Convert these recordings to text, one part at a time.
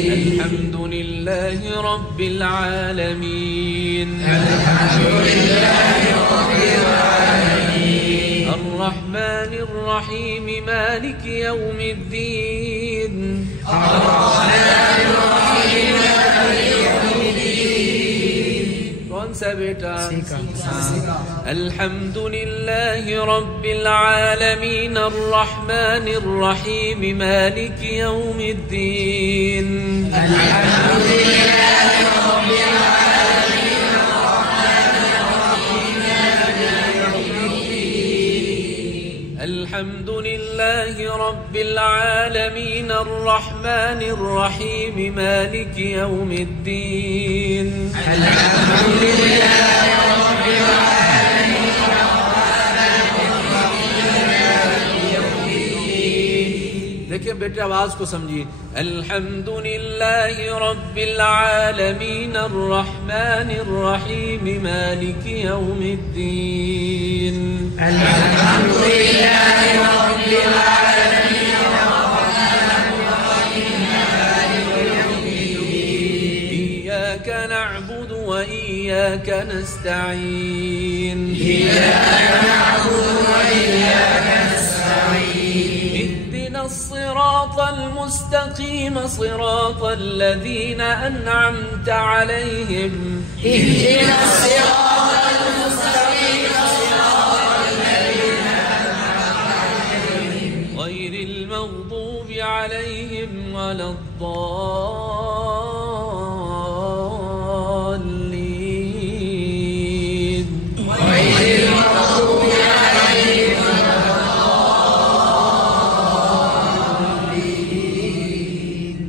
الحمد لله رب العالمين. الحمد لله رب العالمين. الرحمن الرحيم مالك يوم الدين. الرحمن الرحيم مالك يوم الدين. کون سا بیٹا؟ الحمد لله رب العالمين الرحمن الرحيم مالك يوم الدين. الحمد لله رب العالمين الرحمن الرحيم مالك يوم الدين. الحمد لله رب العالمين الرحمن الرحيم مالك يوم الدين. الحمد لله رب العالمين الرحمن الرحيم مالك يوم الدين. دیکھیں بیٹے آواز کو سمجھیے. الحمد لله رب العالمين الرحمن الرحيم مالك يوم الدين. الحمد لله رب العالمين الرحمن الرحيم مالك يوم الدين. إياك نعبد وإياك نستعين. إياك نعبد وإياك نستعين. اهدنا الصراط المستقيم صراط الذين أنعمت عليهم. اهدنا الصراط المستقيم صراط الذين أنعمت عليهم غير المغضوب عليهم ولا الضالين. غير المغضوب عليهم ولا الضالين.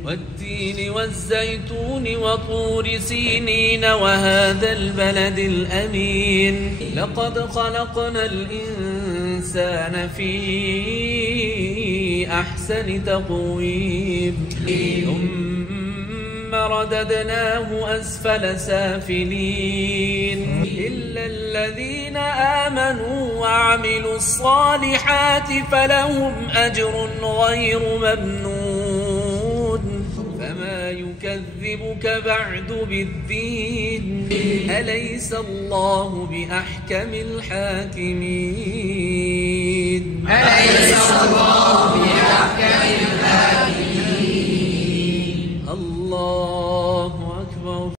والتين والزيتون وطور سينين وهذا البلد الأمين. لقد خلقنا الإنسان في أحسن تقويم ثم رددناه أسفل سافلين إلا الذين آمنوا وعملوا الصالحات فلهم أجر غير ممنون. فما يكذبك بعد بالدين. أليس الله بأحكم الحاكمين. أليس الله بأحكم الحاكمين.